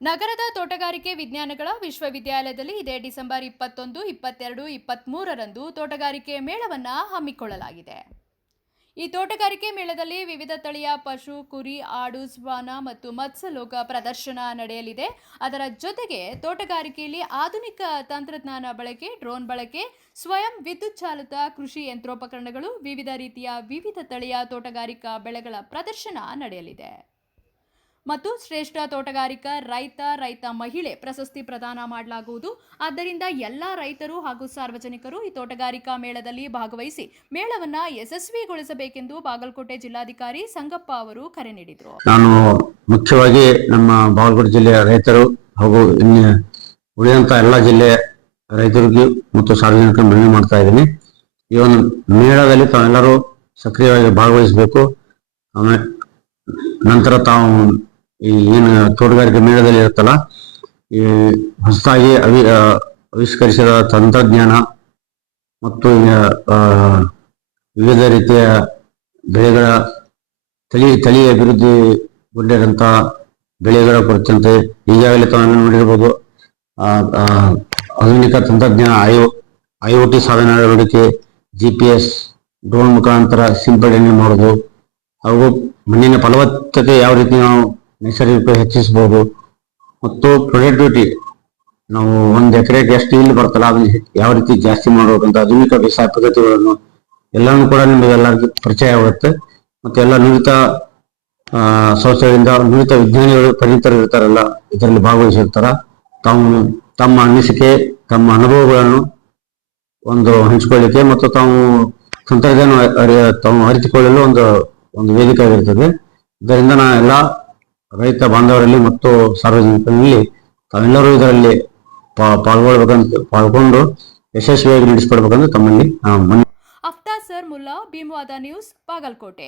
ನಗರದ ತೋಟಗಾರಿಕೆ ವಿಜ್ಞಾನಗಳ ವಿಶ್ವವಿದ್ಯಾಲಯದಲ್ಲಿ ಇದೇ ಡಿಸೆಂಬರ್ ಇಪ್ಪತ್ತೊಂದು, ಇಪ್ಪತ್ತೆರಡು ಇಪ್ಪತ್ತ್ಮೂರರಂದು ತೋಟಗಾರಿಕೆ ಮೇಳವನ್ನು ಹಮ್ಮಿಕೊಳ್ಳಲಾಗಿದೆ. ಈ ತೋಟಗಾರಿಕೆ ಮೇಳದಲ್ಲಿ ವಿವಿಧ ತಳಿಯ ಪಶು, ಕುರಿ, ಆಡು, ಶ್ವಾನ ಮತ್ತು ಮತ್ಸ್ಯಲೋಕ ಪ್ರದರ್ಶನ ನಡೆಯಲಿದೆ. ಅದರ ಜೊತೆಗೆ ತೋಟಗಾರಿಕೆಯಲ್ಲಿ ಆಧುನಿಕ ತಂತ್ರಜ್ಞಾನ ಬಳಕೆ, ಡ್ರೋನ್ ಬಳಕೆ, ಸ್ವಯಂ ವಿದ್ಯುತ್ ಚಾಲಿತ ಕೃಷಿ ಯಂತ್ರೋಪಕರಣಗಳು, ವಿವಿಧ ರೀತಿಯ ವಿವಿಧ ತಳಿಯ ತೋಟಗಾರಿಕಾ ಬೆಳೆಗಳ ಪ್ರದರ್ಶನ ನಡೆಯಲಿದೆ. ಮತ್ತು ಶ್ರೇಷ್ಠ ತೋಟಗಾರಿಕಾ ರೈತ ರೈತ ಮಹಿಳೆ ಪ್ರಶಸ್ತಿ ಪ್ರದಾನ ಮಾಡಲಾಗುವುದು. ಆದ್ದರಿಂದ ಎಲ್ಲ ರೈತರು ಹಾಗೂ ಸಾರ್ವಜನಿಕರು ಈ ತೋಟಗಾರಿಕಾ ಮೇಳದಲ್ಲಿ ಭಾಗವಹಿಸಿ ಮೇಳವನ್ನ ಯಶಸ್ವಿಗೊಳಿಸಬೇಕೆಂದು ಬಾಗಲಕೋಟೆ ಜಿಲ್ಲಾಧಿಕಾರಿ ಸಂಗಪ್ಪ ಅವರು ಕರೆ ನೀಡಿದರು. ನಾನು ಮುಖ್ಯವಾಗಿ ನಮ್ಮ ಬಾಗಲಕೋಟೆ ಜಿಲ್ಲೆಯ ರೈತರು ಹಾಗೂ ಉಳಿದಂತ ಎಲ್ಲ ಜಿಲ್ಲೆಯ ರೈತರಿಗೂ ಮತ್ತು ಸಾರ್ವಜನಿಕರು ಮನವಿ ಮಾಡ್ತಾ ಇದ್ದೀನಿ. ಈ ಒಂದು ಮೇಳದಲ್ಲಿ ತಾವೆಲ್ಲರೂ ಸಕ್ರಿಯವಾಗಿ ಭಾಗವಹಿಸಬೇಕು. ಆಮೇಲೆ ನಂತರ ತಾವು ಈ ಏನು ತೋಟಗಾರಿಕೆ ಮೇಳದಲ್ಲಿ ಇರುತ್ತಲ್ಲ, ಈ ಹೊಸದಾಗಿ ಅವಿ ಆವಿಷ್ಕರಿಸಿದ ತಂತ್ರಜ್ಞಾನ ಮತ್ತು ವಿವಿಧ ರೀತಿಯ ಬೆಳೆಗಳ ತಳಿ ತಳಿ ಅಭಿವೃದ್ಧಿಗೊಂಡಿರುವಂತಹ ಬೆಳೆಗಳ ಕುರಿತಂತೆ ಈಗಾಗಲೇ ತಾವು ನೋಡಿರ್ಬೋದು. ಆಧುನಿಕ ತಂತ್ರಜ್ಞಾನ ಐಒ ಟಿ ಸಾಧನ ಅಳವಡಿಕೆ ಜಿ ಪಿ ಎಸ್ ಡ್ರೋನ್ ಮುಖಾಂತರ ಸಿಂಪಡಣೆ ಮಾಡೋದು ಹಾಗೂ ಮಣ್ಣಿನ ಫಲವತ್ತತೆ ಯಾವ ರೀತಿ ನಾವು ನೈಸರ್ಗಿಕ ಹೆಚ್ಚಿಸಬಹುದು ಮತ್ತು ಪ್ರೊಡಕ್ಟಿವಿಟಿ ನಾವು ಒಂದು ಎಕರೆಗೆ ಎಷ್ಟು ಇಲ್ಲಿ ಬರ್ತಲ್ಲ, ಅದನ್ನ ಯಾವ ರೀತಿ ಜಾಸ್ತಿ ಮಾಡಬೇಕಂತ ಆಧುನಿಕ ಬೇಸಾಯ ಪದ್ಧತಿಗಳನ್ನು ಎಲ್ಲಾನು ಕೂಡ ನಿಮಗೆ ಎಲ್ಲರಿಗೂ ಪರಿಚಯ ಆಗುತ್ತೆ. ಮತ್ತೆ ಎಲ್ಲ ನುರಿತ ಸಂಸ್ಥೆಗಳಿಂದ ನುರಿತ ವಿಜ್ಞಾನಿಗಳು ಪರಿಣಿತರು ಇರ್ತಾರಲ್ಲ ಇದರಲ್ಲಿ ಭಾಗವಹಿಸಿರ್ತಾರ. ತಾವು ತಮ್ಮ ಅನಿಸಿಕೆ, ತಮ್ಮ ಅನುಭವಗಳನ್ನು ಒಂದು ಹಂಚಿಕೊಳ್ಳಿಕ್ಕೆ ಮತ್ತು ತಾವು ತಂತ್ರಜ್ಞಾನ ತಾವು ಅರಿತುಕೊಳ್ಳಲು ಒಂದು ಒಂದು ವೇದಿಕೆ ಆಗಿರ್ತದೆ. ಇದರಿಂದ ನಾ ಎಲ್ಲ ರೈತ ಬಾಂಧವರಲ್ಲಿ ಮತ್ತು ಸಾರ್ವಜನಿಕರಲ್ಲಿ ತಾವೆಲ್ಲರೂ ಇದರಲ್ಲಿ ಪಾಲ್ಗೊಳ್ಬೇಕಂತ, ಪಾಲ್ಗೊಂಡು ಯಶಸ್ವಿಯಾಗಿ ನಡೆಸಿಕೊಡ್ಬೇಕಂತ ತಮ್ಮಲ್ಲಿ ಅಫ್ತಾ ಸರ್ ಮುಲ್ಲಾ, ಭೀಮವಾದ ನ್ಯೂಸ್, ಬಾಗಲಕೋಟೆ.